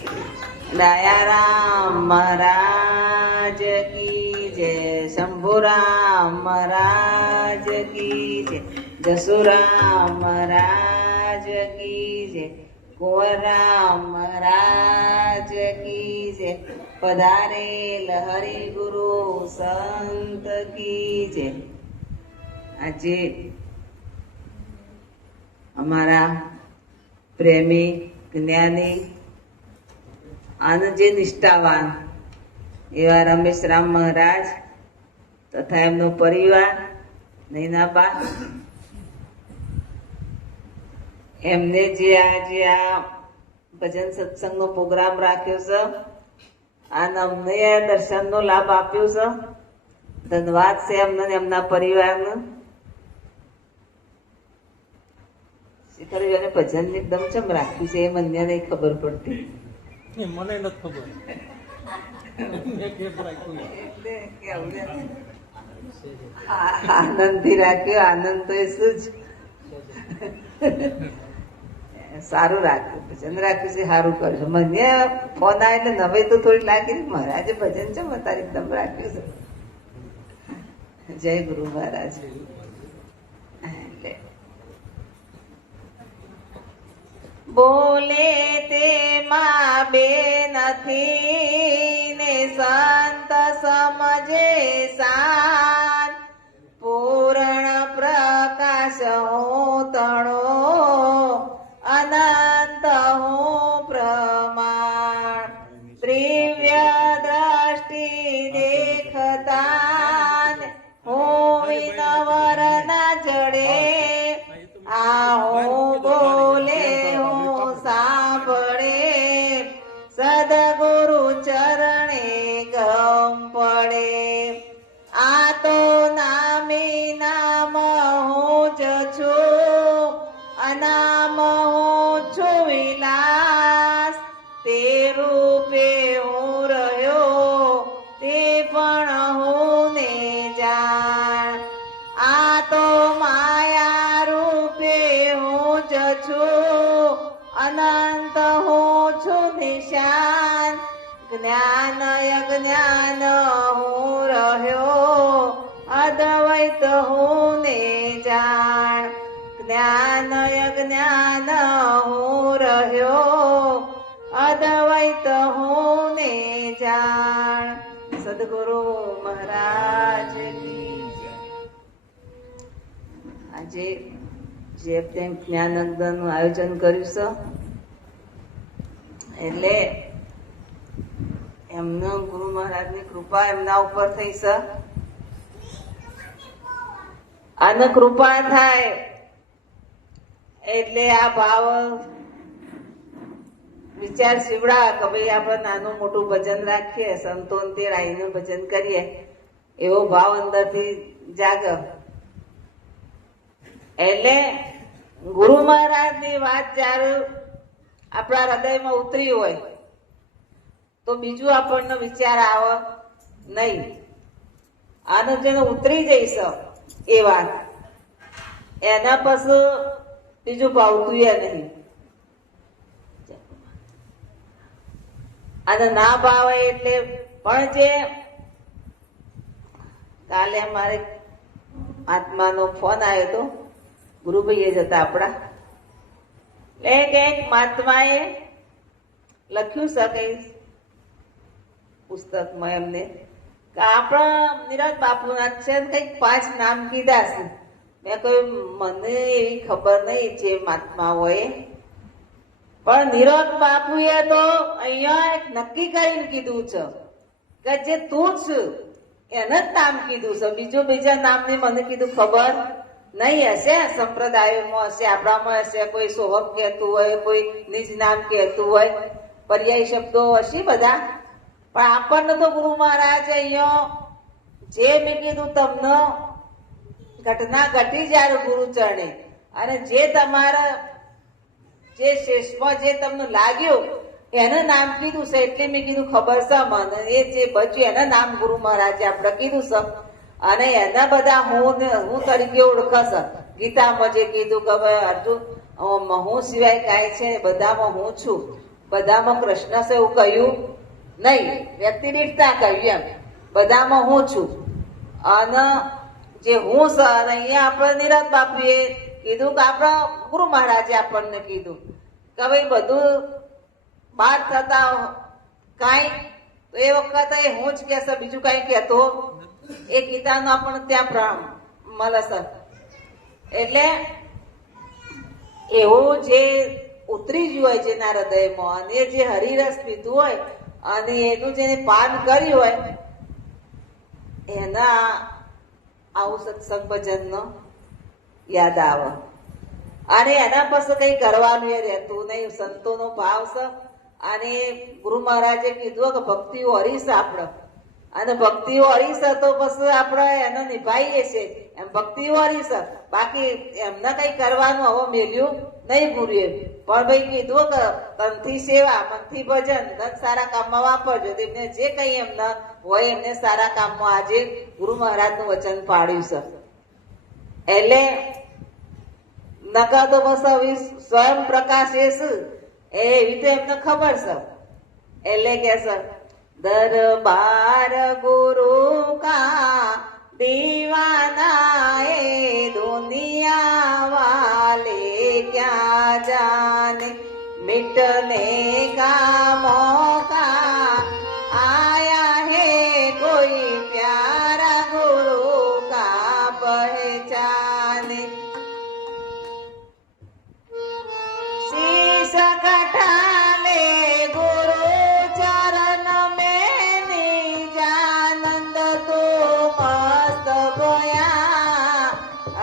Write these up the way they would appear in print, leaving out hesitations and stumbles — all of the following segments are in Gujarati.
દયારામ મહારાજ કી જય, શંભુરામ મહારાજ કી જય, જસુરામ મહારાજ કી જય, કુંવરરામ મહારાજ કી જય, પધારેલ હરિગુરુ સંત કી જય. આજે અમારા પ્રેમી જ્ઞાની આનંદજી નિષ્ઠાવાન એવા રમેશરામ મહારાજ તથા એમનો પરિવાર નૈનાબા, એમને જે આજે આ ભજન સત્સંગનો પ્રોગ્રામ રાખ્યો છે અને અમને દર્શનનો લાભ આપ્યો છે, ધન્યવાદ છે એમને એમના પરિવારનો. શિખરજીને ભજન એકદમ ચમ રાખ્યું છે એ મને નહીં ખબર પડતી. મને નથી ખબર. આનંદથી રાખ્યો. આનંદ તો એ શું જ સારું રાખ્યું, ભજન રાખ્યું છે, સારું કર્યું. મને ફોન આવે એટલે નવે તો થોડી લાગી મહારાજે ભજન છે તારી એકદમ રાખ્યું છે. જય ગુરુ મહારાજ. બોલે તેમાં બે નથી ને સંત સમજે સાન, પૂર્ણ પ્રકાશ હું તણો અનંત હું પ્રમાણ, દિવ્ય દ્રષ્ટિ દેખતા હું વિનવર ના જડે, આ હું બોલે હું સાંભળે, સદગુરુ ચરણે ગમ પડે. આ તો નામી નામ હું જ છું, અનામ હું છું વિલાસ, તે રૂપે હું રહ્યો તે પણ હું ને જાણ. આ તો માયા રૂપે હું જ છું, અનંત હું છું નિશાન, જ્ઞાન અજ્ઞાન હું રહ્યો અદ્વૈત હું ને જાણ, જ્ઞાન અજ્ઞાન હું રહ્યો અદ્વૈત હું ને જાણ. સદગુરુ મહારાજ કી જય. આજે જે તેમ જ્ઞાનંદનનું આયોજન કર્યું છે એટલે એમનો ગુરુ મહારાજની કૃપા એમના ઉપર થઈ છે, અને કૃપા થાય એટલે આ ભાવ વિચાર શીવડા કે ભાઈ આપણે નાનું મોટું ભજન રાખીએ, સંતોન તે રાઈનું ભજન કરીએ, એવો ભાવ અંદરથી જાગ. એટલે ગુરુ મહારાજની વાત જયારે આપણા હૃદયમાં ઉતરી હોય તો બીજું આપણને વિચાર આવે નહીં. આનો જેને ઉતરી જઈશ એ વાત એના પછી બીજું ભાવતું નહીં. અને ના ભાવે એટલે પણ જે કાલે અમારે આત્માનો ફોન આવ્યો હતો, ગુરુભાઈ જતા આપણા, એટલે કે મહાત્માએ લખ્યું છે કઈ પુસ્તકમાં એમને કે આપણા નિરજ બાપુના છે કઈક 5 નામ કીધા છે. મેં કહ્યું મને એવી ખબર નહીં જે મહાત્મા હોય, પણ નિરજ બાપુએ તો અહીંયા એક નક્કી કરીને કીધું છે કે જે તું જ એને જ નામ કીધું છે, બીજા નામની મને કીધું ખબર નહીં. હશે સંપ્રદાયોમાં હશે, આપણામાં હશે, કોઈ સોહમ કહેતું હોય, કોઈ નિજ નામ કહેતું હોય, પર્યાય શબ્દો હશે બધા, પણ આપણને તો ગુરુ મહારાજ અહીંયા જે મેં કીધું તમને ઘટના ઘટી જ્યારે ગુરુ ચરણે, અને જે તમારા જે શેષમાં જે તમને લાગ્યું એનું નામ કીધું છે, એટલે મેં કીધું ખબર છે મને, એ જે બચ્યું એના નામ ગુરુ મહારાજે આપણે કીધું છે, અને એના બધા હું તરીકે ઓળખશ. ગીતામાં જે કીધું કે અર્જુન હું સિવાય કાંઈ છે બધામાં હું છું, બધામાં કૃષ્ણ છે એવું કહ્યું નહીં, વ્યક્તિ દીઠ ના કહ્યું એમ, બધામાં હું છું. અને જે હું છે અને અહીંયા આપણે નિરત બાપુએ કીધું કે આપણા ગુરુ મહારાજે આપણને કીધું કે ભાઈ બધું બાદ થતા કાંઈ, તો એ વખતે હું જ કહેશે, બીજું કાંઈ કહેતો એ ગીતાનો આપણને ત્યાં મળે છે. એટલે એવું જે ઉતરી ગયું હોય જેના હૃદયમાં અને જે હરિરસ પીધું હોય અને એનું જેને પાન કર્યું હોય એના આવું સત્સંગ ભજન નો યાદ આવે. અને એના પછી કઈ કરવાનું એ રહેતું નહીં, સંતોનો ભાવ છે. અને ગુરુ મહારાજે કીધું કે ભક્તિઓ હરીશ આપણે, અને ભક્તિઓ હરીશ તો પછી આપણે એને નિભાઈએ છે એમ ભક્તિઓ હરીશ. બાકી એમને કઈ કરવાનું હવે મેલ્યું નહીં ગુરુએ, પણ ભાઈ કીધું કે તનથી સેવા મનથી ભજન ધન સારા કામમાં વાપરજો. તેમને જે કઈ એમને હોય એમને સારા કામમાં આજે ગુરુ મહારાજનું વચન પાડ્યું છે. એટલે નકા તો બસ સ્વયં પ્રકાશ એ એવી તો એમને ખબર છે. એટલે કે છે દરબાર ગુરુ કા दीवाना ए दुनिया वाले क्या जाने मिटने का मौका आया है कोई प्यारा गुरु का पहचाने शीश कटा ले गुरु चरण में निजानंद तो मस्त गया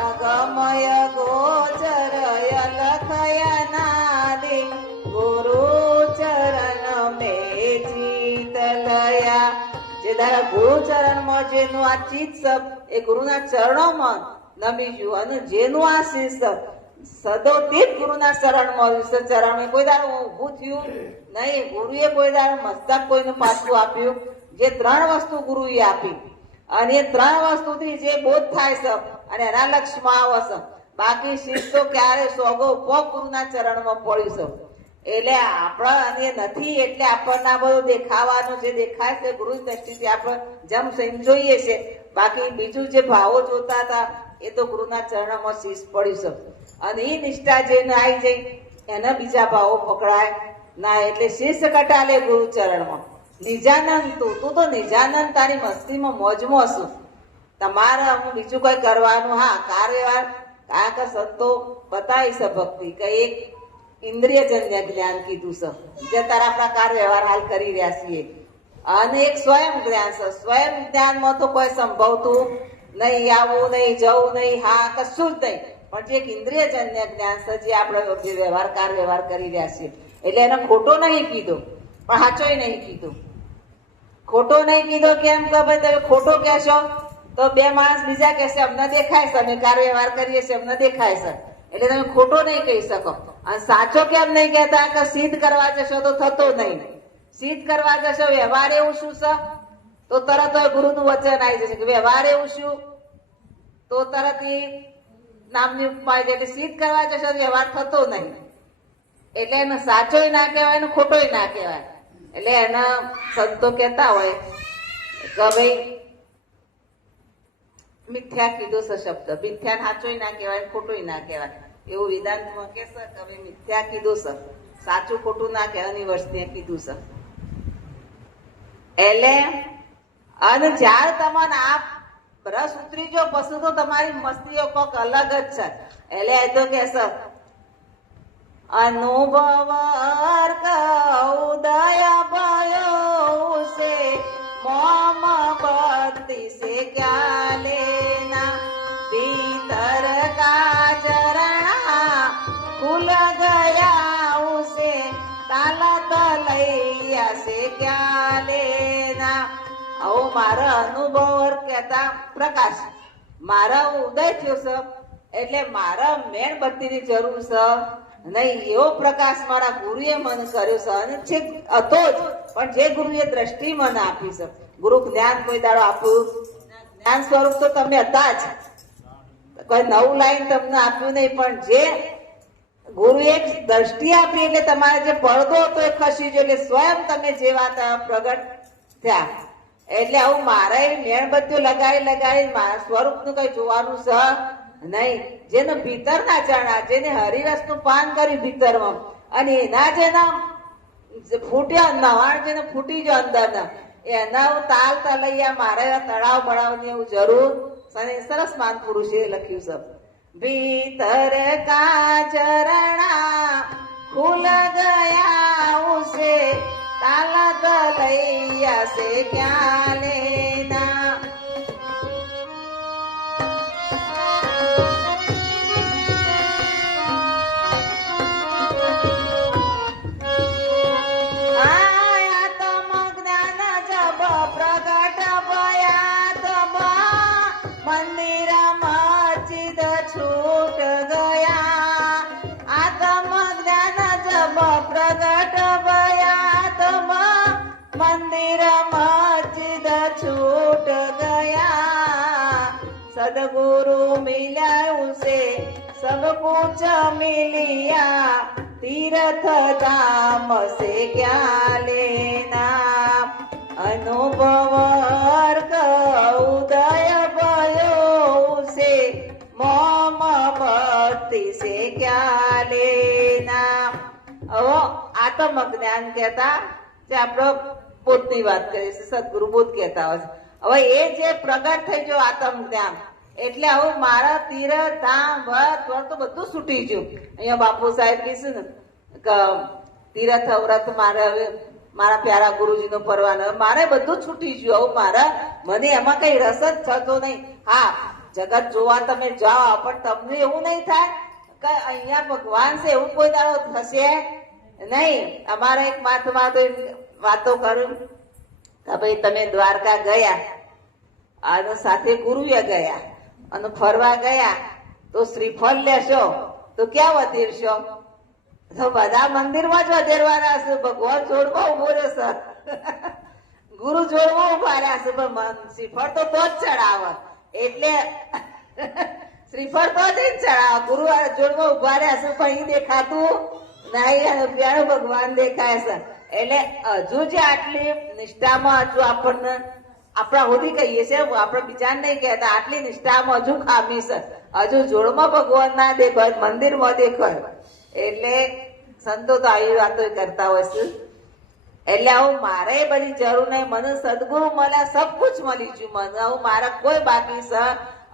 अगमय गोचर अलखय नादे गुरु चरण में ચિત લયા. જે તારા ગુરુ ચરણમાં જેનું આ ચિત્ત એ ગુરુના ચરણોમાં નમી ગયું અને જેનું આ શિસ્ત સદોદિત ગુરુના ચરણમાં ચરણ કોઈ દાડો ઊભું થયું નહીં. ગુરુએ કોઈ દાડો મસ્તક કોઈનું પાછું આપ્યું. જે ત્રણ વસ્તુ ગુરુએ આપી અને એ ત્રણ વસ્તુથી જે બોધ થાય છે અને એના લક્ષ્યમાં આવે છે. બાકી શિસ્તો ક્યારે સોગો પોક ગુરુના ચરણમાં પડ્યું છે. એટલે આપણા અને નથી એટલે આપણને આ બધું દેખાવાનું જે દેખાય છે ગુરુ દ્રષ્ટિથી આપણે જેમ સમજોઈએ છે. બાકી બીજું જે ભાવો જોતા હતા એ તો ગુરુના ચરણમાં શીશ પડ્યું છે. અને એ નિષ્ઠા જેને આવી જઈ એના બીજા ભાવો પકડાય ના. એટલે શીશ કટાલે ગુરુ ચરણમાં નિજાનંદ તું તો નિજાનંદ તારી મસ્તીમાં મોજમાં છું. તમારે હું બીજું કઈ કરવાનું હા કાર્યવાર કારણ કે સંતો બતાવી છે ભક્તિ કે એક ઇન્દ્રિયજન્ય જ્ઞાન કીધું છે જે તારા આપણા કાર્ય વ્યવહાર હાલ કરી રહ્યા છીએ. અને એક સ્વયં જ્ઞાન છે. સ્વયં જ્ઞાનમાં તો કોઈ સંભવતું નહીં, આવવું નહીં જવું નહીં હા કશું જ નહીં. પણ જે એક ઇન્દ્રિયજન્ય જ્ઞાન છે જે આપણે વ્યવહાર કાર્ય વ્યવહાર કરી રહ્યા છીએ એટલે એને ખોટો નહીં કીધો પણ સાચોય નહીં કીધો. ખોટો નહીં કીધો કેમ કે ભાઈ તમે ખોટો કહેશો તો બે માણસ બીજા કહેશે અમને દેખાય છે અમે કાર્ય વ્યવહાર કરીએ છીએ અમને દેખાય છે એટલે તમે ખોટો નહીં કહી શકો. અને સાચો કેમ નહીં કહેતા કે સિદ્ધ કરવા જશો તો થતો નહીં. સિદ્ધ કરવા જશો વ્યવહાર એવું શું છે તો તરત ગુરુનું વચન આવી જશે કે વ્યવહાર એવું શું તો તરત એ નામની ઉપમા એટલે સિદ્ધ કરવા જશો વ્યવહાર થતો નહીં. એટલે એને સાચોય ના કહેવાય ને ખોટોય ના કહેવાય. એટલે એના સંતો કહેતા હોય કે ભાઈ મિથ્યા કીધો છે શબ્દ. મિથ્યા સાચોય ના કહેવાય ખોટોય ના કહેવાય એવું વેદાંતમાં કે છે કે ભાઈ મિથ્યા કીધું છે સાચું ખોટું ના કહેવાય અનિવર્ષને કીધું છે. એટલે અને જ્યારે તમને આ રસ ઉતરી જો પછી તો તમારી મસ્તીઓ કોક અલગ જ છે. એટલે એ તો કે છે अनुभव उदय भयो से मोम भक्ति से क्या लेना भीतर का चरणा खुल गया उसे ताला तलैया से क्या लेना. આવો મારા અનુભવ કહેતા પ્રકાશ મારા ઉદય થયો છે એટલે મારા મેણબત્તીની જરૂર છે નહીં. એવો પ્રકાશ મારા ગુરુએ મને કર્યો છે અને છે હતો જ પણ જે ગુરુએ દ્રષ્ટિ મને આપી છે. ગુરુ જ્ઞાન કોઈ દાડો આપ્યું જ્ઞાન સ્વરૂપ તો તમે હતા જ કોઈ નવું લાઈન તમને આપ્યું નહીં પણ જે ગુરુ એક દ્રષ્ટિ આપી એટલે તમારે જે પડદો હતો એ ખસી ગયો એટલે સ્વયં તમે જેવા પ્રગટ થયા. એટલે આવું મારે મેણબત્તીઓ લગાડી મારા સ્વરૂપનું કઈ જોવાનું છે નહીં. જેને ભીતર ના જાણા, જેને હરિરસનું પાન કર્યું ભીતરમાં અને એના જેના ફૂટ્યા નવાણ જેને ફૂટી ગયો અંદર એના તાલ તલૈયા મારે તળાવ બળાવની એવું જરૂર સરસ માન પુરુષે લખ્યું છે. भीतर का चरणा खुल गया उसे ताला तलैया से क्या लेना. छूट गया आत्म ज्ञान जब प्रगट भया तब मंदिर मस्जिद छूट गया. सदगुरु मिला उसे सब कुछ मिलिया तीर्थ धाम से क्या लेना. अनुभव अर्क उदय भयो उसे मोम भक्ति से क्या लेना. હવે આત્મ જ્ઞાન કહેતા જે આપણો પોતની વાત કરીએ છીએ, સદગુરુ બોધ કહેતા હોય છે. હવે એ જે પ્રગટ થઈ ગયો આત્મ જ્ઞાન એટલે હવે મારા તીર્થ ધામ વ્રત તો બધું છૂટી ગયું. અહીંયા બાપુ સાહેબ કીધું ને કે તીર્થ વ્રત મારે હવે મારા પ્યારા ગુરુજીનો પરવાનો મારે બધું છૂટી ગયું. હવે મારા મને એમાં કઈ રસ જ થતો નહીં. હા, જગત જોવા તમે જાઓ પણ તમને એવું નહીં થાય કે અહીંયા ભગવાન છે એવું કોઈ દાડો થશે નહીં. અમારા એક મહાત્મા તો વાતો કરું કે ભાઈ તમે દ્વારકા ગયા અને સાથે ગુરુએ ગયા અને ફરવા ગયા તો શ્રીફળ લેશો તો ક્યાં વધેરશો? તો બધા મંદિરમાં જ વધેરવાના છે. ભગવાન જોડમાં ઉભો રહેશે, ગુરુ જોડમાં ઉભા રહ્યા છે, પણ શ્રીફળ તો જ ચડાવે એટલે શ્રીફળ તો જ ચડાવે. ગુરુ જોડમાં ઉભા રહ્યા છે પણ અહીં દેખાતું નહીં, પ્યારું ભગવાન દેખાય છે. એટલે હજુ જે આટલી નિષ્ઠામાં હજુ આપણને આપણા હોદી કહીએ છીએ, આપણે બીજાને નહીં કહેતા, આટલી નિષ્ઠામાં હજુ ખામી છે. હજુ જોડમાં ભગવાન ના દેખાય, મંદિરમાં દેખાય. એટલે સંતો તો આવી વાતો કરતા હોય છે. એટલે આવું મારે બધી જરૂર નહીં. મને સદગુરુ મળ્યા, સબ કુછ મળી ગયું મને. આવું મારા કોઈ બાકી છે,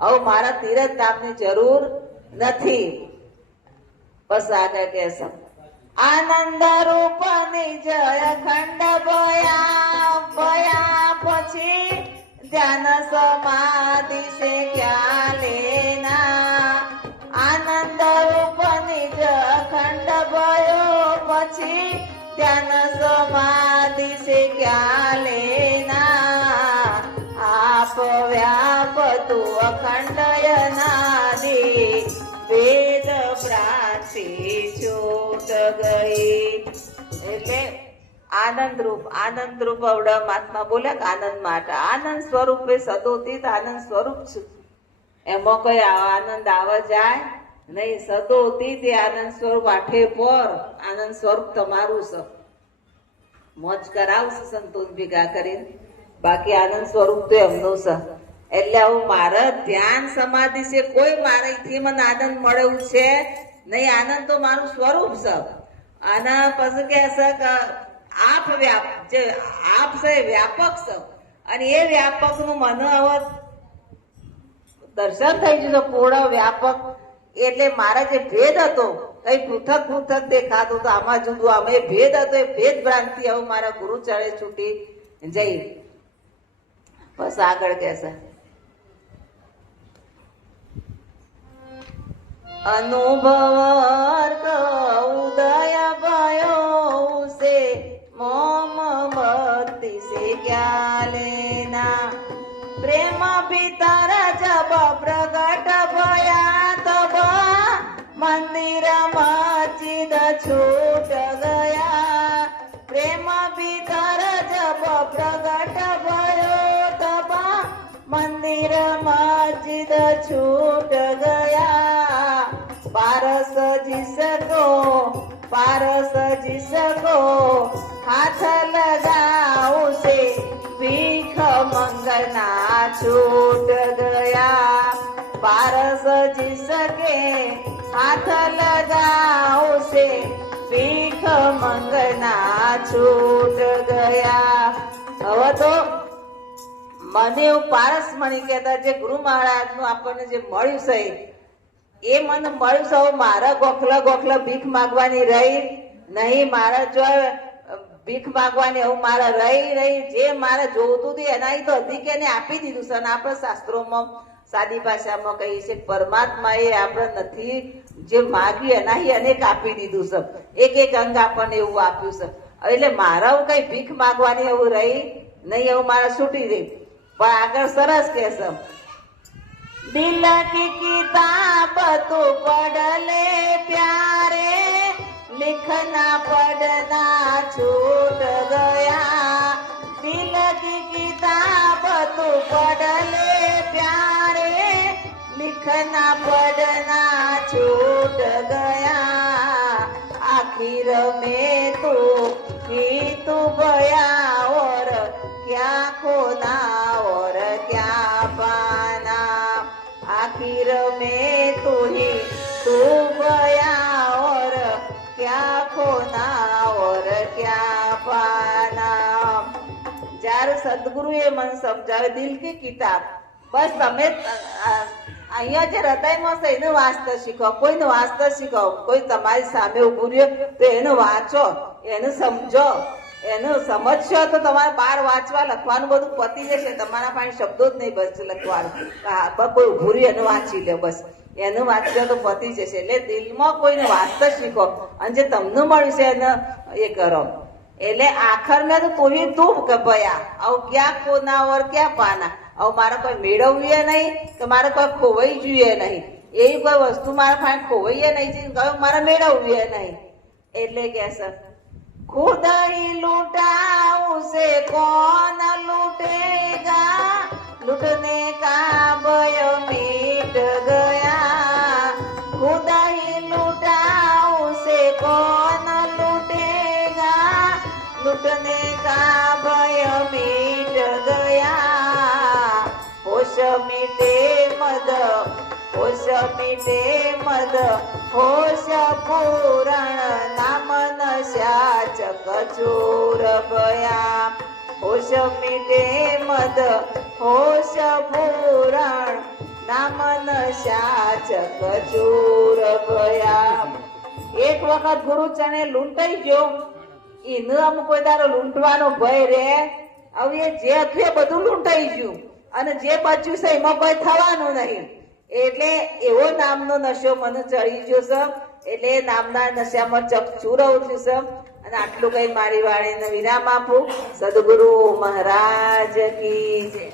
આવું મારા તીરથ ધામની જરૂર નથી. બસ આગળ કહેશો આનંદ રૂપ નિજ અખંડ ભયા પછી ધ્યાન સમાધિ સે ક્યા લેના. આનંદ રૂપ નિજ અખંડ ભયો પછી ધ્યાન સમાધિ સે ક્યા લેના. આપ વ્યાપ તું અખંડ અનાદિ વેદ ભ્રાંતિ છૂટ ગઈ. એટલે આનંદ રૂપ અવડા મહાત્મા બોલ્યા કે આનંદ માટે આનંદ સ્વરૂપ એ સદોતીત આનંદ સ્વરૂપ છે. એમાં કઈ આનંદ આવે જાય નહીં. સદોતીત એ આનંદ સ્વરૂપ આઠે પર આનંદ સ્વરૂપ તમારું છે. મોજ કરાવશે સંતોષ ભેગા કરીને, બાકી આનંદ સ્વરૂપ તો એમનું છે. એટલે આવું મારે ધ્યાન સમાધિ છે કોઈ મારાથી મને આનંદ મળ્યું છે નહીં. આનંદ તો મારું સ્વરૂપ છે. અને પછી કે છે કે આપ વ્યાપ જે આપ છે વ્યાપક છે અને એ વ્યાપક નું મને હવે દર્શન થઈ ગયું પૂર્ણ વ્યાપક. એટલે મારા જે ભેદ હતો કઈ પૃથક દેખાતો તો આમાં જુદું આમાં એ ભેદ હતો એ ભેદ ભ્રાંતિ હવે મારા ગુરુ ચડે છૂટી જઈ. બસ આગળ કહેશે अनुभव उदय भयो उसे मोम भक्ति से क्या लेना. प्रेम भीतर जब प्रगट भया तब मंदिर मस्जिद छूट गया. प्रेम भीतर जब प्रगट भयो तब मंदिर मस्जिद छूट गया. पारस जिसको जिसको हाथ लगाओ से भीख मंगना छूट गया पारस जिसके हाथ लगाओ से भीख मंगना छूટ ગયા. હવે તો મને એવું પારસમણી કહેતા જે ગુરુ મહારાજ નું આપણને જે મળ્યું છે એ મને મળ્યું છે. હવે મારા ગોખલા ભીખ માગવાની રહી નહીં. મારા જો ભીખ માગવાની હવે મારા રહી જે મારે જોતું હતું એનાથી તો અધિક એને આપી દીધું છે. અને આપણે શાસ્ત્રોમાં સાદી ભાષામાં કહીએ છીએ પરમાત્મા એ આપણે નથી જે માગ્યું એનાથી અનેક આપી દીધું છે. એક અંગ આપણને એવું આપ્યું છે. એટલે મારા હું કઈ ભીખ માગવાની એવું રહી નહીં. એવું મારા છૂટી રહી. પણ આગળ સરસ કે છે દિલ કી કિતાબ તો પઢ લે પ્યારે लिखना पढ़ना छूट गया दिल की किताब तो पढ़ ले प्यारे लिखना पढ़ना छूट गया आखिर में तो तू गया और क्या खोना और क्या पाना आखिर में तू गया और क्या खोना और क्या पाना. જ્યારે સદગુરુએ મને સમજાવે દિલ કી કિતાબ બસ તમે અહીંયા જે હૃદયમાં છે એને વાંચતા શીખો. કોઈને વાંચતા શીખો. કોઈ તમારી સામે ઉભું રહ્યો તો એને વાંચો, એને સમજો, એનું સમજશો તો તમારે બહાર વાંચવા લખવાનું બધું પતી જશે. તમારા પાસે શબ્દો જ નહીં બસ લખવાનું. કોઈ ઉભું રહ્યું એને વાંચી લે બસ. એનું વાંચ્યો તો પતી જશે. એટલે દિલમાં કોઈને વાંચતા શીખો અને જે તમને મળ્યું છે એને એ કરો. એટલે આખર મેં તો તું તું કે ભયા આવું ક્યાં કોના ઓર ક્યાં પાના. આવું મારે કોઈ મેળવવું નહીં કે મારે કોઈ ખોવાઈ જોઈએ નહીં. એવી કોઈ વસ્તુ મારા પાસે ખોવાઈએ નહીં કયું મારે મેળવવું નહીં. એટલે કે છે खुद ही लूटा उसे कौन लूटेगा लूटने का भय मिट गया खुद ही लूटा उसे कौन लूटेगा लूटने का भय मिट गया होश मिटे मद होश मिटे मद होश पूरण नाम नशा चकचूर गया होश मिटे मद होश पूरण नाम નશા ચકચૂર ગયા. એક વખત ગુરુ ચણે લૂંટાઈ ગયો. એને આમ કોઈ દારો લૂંટવાનો ભય રે. હવે જે હતું એ બધું લૂંટાઈ ગયું અને જે બચ્યું છે એમાં કોઈ થવાનું નહીં. એટલે એવો નામનો નશો મને ચડી ગયો છે. એટલે નામના નશામાં ચકચૂર ઉઠ્યું છે. અને આટલું કઈ મારી વાણીને વિરામ આપું. સદગુરુ મહારાજ કી જય.